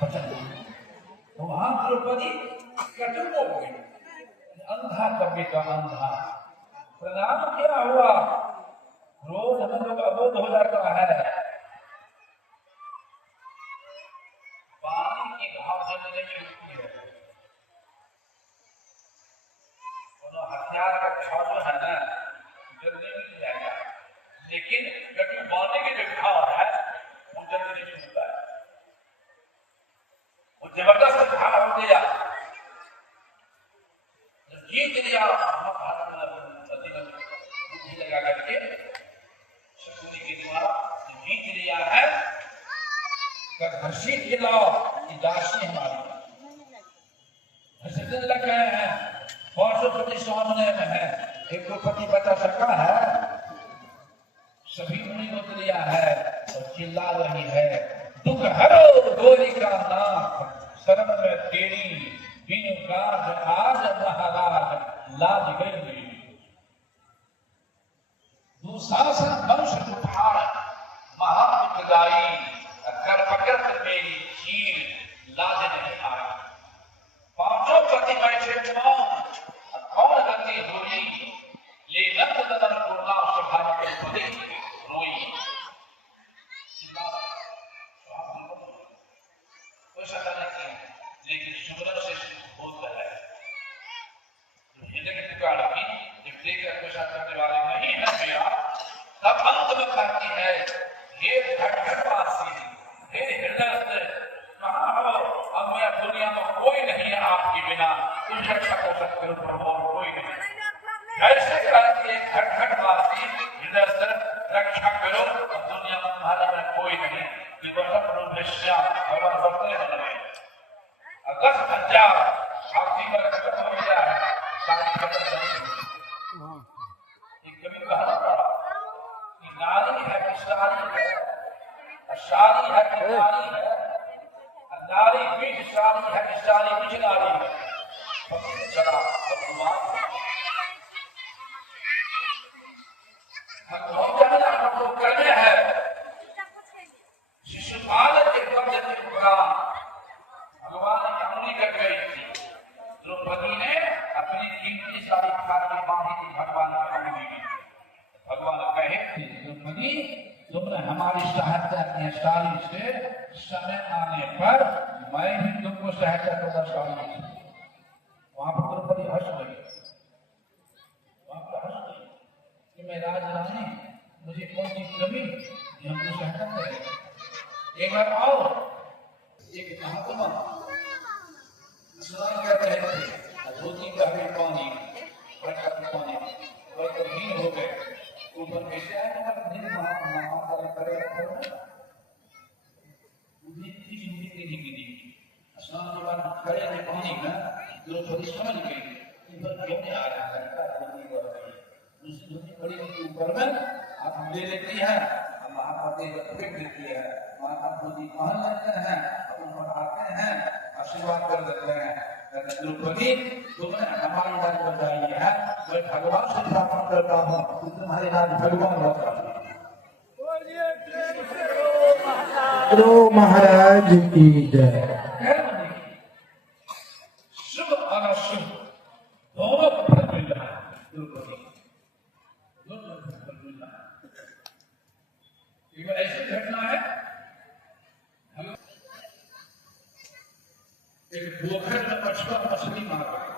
तो वहां द्रौपदी कटु हो गई, अंधा का बेटा अंधा। प्रणाम क्या हुआ, रोज हम लोग अबोध हो जाता है, पानी की घाव जलने छूटती है, हथियार का घाव जो है ना जल्दी मिल जाएगा, लेकिन कटु बांधने के जो घाव है वो जल्दी नहीं छूटता है, वो जबरदस्त घाव हो गया। जीत लिया बुद्धि लगा करके शकुनी के द्वारा जीत लिया है, घसीट के लाओ कि दासी हमारी घसीटने लग गए हैं, 500 पति सामने में है, एक पति बता सका है, सभी मुनि को लिया है और चिल्ला रही है, दुख हरो गोरी का नाथ शरण में तेरी, बिनु काज आज महाराज लाज गई, दुशासन वंश उठाड़ महापुत्रगाई, कर पकड़ मेरी चीर लाज नहीं आई, पांचों पति बैठे मौन कौन गति हुई, ले नंद नदन पूर्णा स्वभाव के खुदे रोई। कोई शक नहीं, लेकिन सुमरन से बोलता है हृदय की पुकार की जब देखकर कोई शक करने वाले नहीं है मेरा, तब अंत में कहती है, हे घटघटवासी, हे हृदय कहाँ हो, अब मैं दुनिया में कोई नहीं है आपके बिना, तुम रक्षा कर सकते हो प्रभु, कोई नहीं। ऐसे कहती है घटघटवासी हृदय से रक्षा करो, दुनिया में तुम्हारे में कोई नहीं, कि भगवान बढ़ते हैं 10,000 छाती में खत्म हो गया है, सारी खत्म नहीं। एक कभी कहा कि नारी है कि सारी है, शादी है कि नारी है, नारी बीज सारी है कि सारी बीज नारी है, चला हमको करने है शिशुपाल के पद के पुकार भगवान की अमली कर गई थी, द्रौपदी ने अपनी कीमती सारी खाती बांधी थी भगवान की अमली में। भगवान कहे थे, द्रौपदी तुमने हमारी सहायता की सारी से, समय आने पर मैं भी तुमको सहायता प्रदर्शन। वहां पर द्रौपदी हंस गई, वहां पर हंस गई कि मैं राजरानी, मुझे कौन सी कमी जो हमको सहायता करेगा। एक बार आओ, एक महात्मा स्नान कर रहे थे, धोती का भी पानी पानी हीन हो गए, ऊपर कैसे आए स्नान के बाद खड़े थे पानी में, द्रौपदी समझ गई क्यों नहीं आ रहा है, दूसरी धोती पड़ी थी ऊपर में, आप ले लेती है, महापति फेंक देती है, माता धोती पहन लेते हैं, ऊपर आते हैं, आशीर्वाद कर देते हैं। द्रौपदी तुमने हमारी राज बचाई है, मैं भगवान से प्रार्थना करता हूँ तुम्हारी राज भगवान बचाए। तो महाराज की जय। शुभ और अशुभ दोनों को फल मिल रहा है, द्रौपदी दोनों को फल मिल रहा है। ऐसी घटना है, एक पोखर में मछुआ मछली मार रहा है,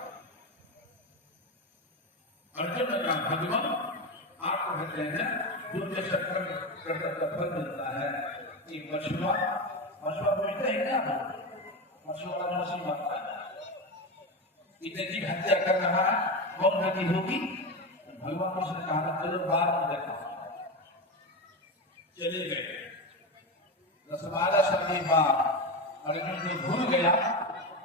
अर्जुन ने कहा भगवान आप कहते हैं दूध के चक्कर का फल मिलता है, कि मछुआ पूछते हैं क्या, मछुआ वाला मछली मारता है, इतने की हत्या कर रहा है, कौन गति होगी। भगवान ने कहा चलो बाहर में देखा, चले गए 10-12 साल के बाद अर्जुन को भूल गया,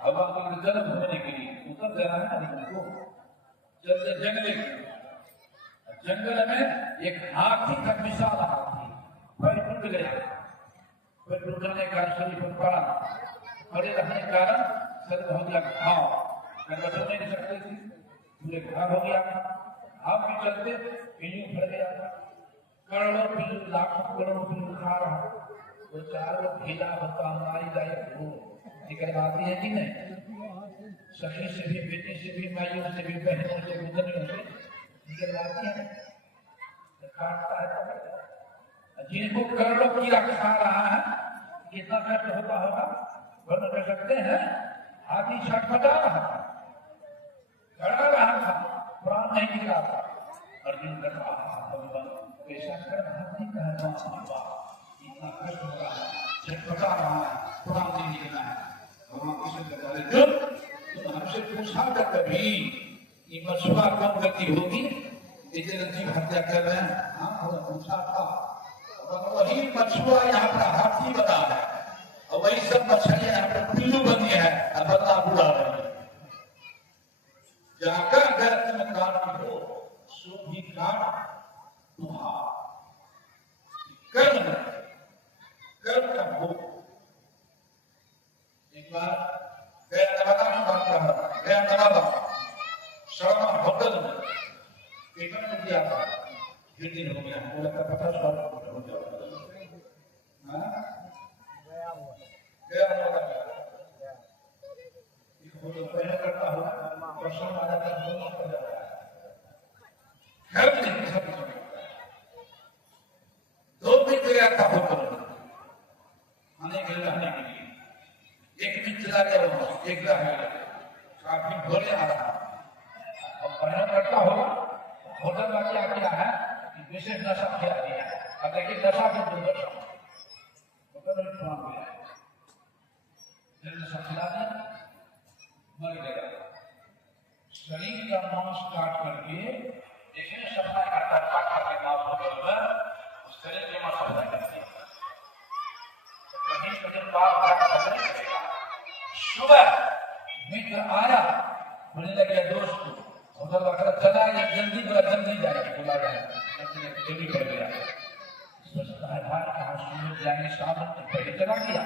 भगवान को जल घूमने के लिए उतर जाना है अर्जुन को, चलते जंगल में एक हाथी का विशाल हाथी पैर टूट गया, पैर टूटने का शरीर पर पड़ा, खड़े रहने के कारण शरीर हो गया घाव, बैठ नहीं सकते थे, पूरे घाव हो गया, आप भी चलते पीलू फट गया, करोड़ों पीलू लाखों करोड़ों पीलू खा रहा, वो चारों ढीला होता हमारी लायक हो निकल आती है कि नहीं? सखी से भी, बेटी से भी, माइयों से भी, बहनों से, गुजरने से निकल आती है। काटता है तो जिनको करोड़ों कीड़ा खा रहा है कितना कष्ट होता होगा वर्णन कर सकते हैं। हाथी छटपटा रहा था, लड़ा रहा था, प्राण नहीं निकला था। अर्जुन कर रहा था भगवान कैसा कर हाथी का इतना कष्ट हो रहा है, छटपटा रहा है, प्राण नहीं निकला है। भगवान कृष्ण कहता है तुम हमसे पूछा कर कभी ये मछुआ कब गति होगी, इतने जीव हत्या कर रहे हैं। हाँ पूछा था, वही मछुआ यहाँ पर हाथी बना है और वही सब मछलियां यहाँ पर पिल्लू बनी है और बदला बुरा रही है। जाकर अगर तुम काट हो सो भी काट तुम्हारा कर्म का भोग। एक बार गया नवादा में बात कर रहा, गया नवादा शर्मा होटल में टिकट मिल गया था, दिन हो गया, बोला था 50 साल हो जाओ। गया नवादा पहले करता हूँ प्रश्न आ जाता है, घर में नहीं सब दो मित्र गया था होटल खाने के लिए रहने के लिए। एक मित्र चला गया वहां, एक रह गया, काफी भोले आ रहा और पहले करता होगा होटल में क्या किया है कि विशेष नशा खिला दिया है। अब देखिए नशा भी दुर्दशा होटल में छुआ गया, नशा खिला दिया, मर गया। शरीर का मांस काट करके देखिए सफाई करता काट करके मांस होटल में उस शरीर के मांस सफाई करती है। कहीं कहीं बात करेगा। सुबह मित्र आया, बोलने लगे दोस्त होटल वाला चला ये जल्दी जाएगी, बोला जाए जल्दी कर गया। सोचता है भाई कहाँ सूरज जाएंगे शाम में, पहले चला गया,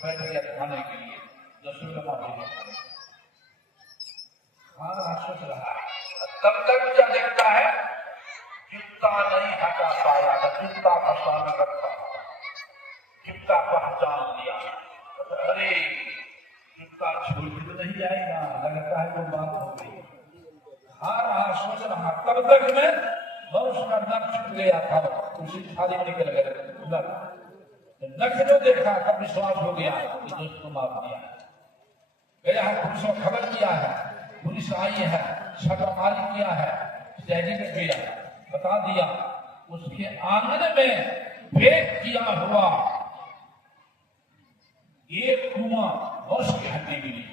बैठ गया खाने के लिए 10 रुपये मांगे खाना सोच रहा है। तब तक क्या देखता है चिंता नहीं हटा पाया, चिंता का सामना रखता, चिंता पहचान लिया। अरे चिंता छोड़ तो नहीं जाएगा, लगता है वो बात हो गई। रहा सोच रहा, तब तक में मनुष्य का नख छूट गया था, उसी थाली में निकल गया नख जो देखा तब विश्वास हो गया कि दोस्त को मार दिया गया है। पुलिस को खबर किया है, पुलिस आई है, छापामारी किया है, सैनिक गया बता दिया। उसके आंगन में भेद किया हुआ एक कुआं मनुष्य की हड्डी मिली,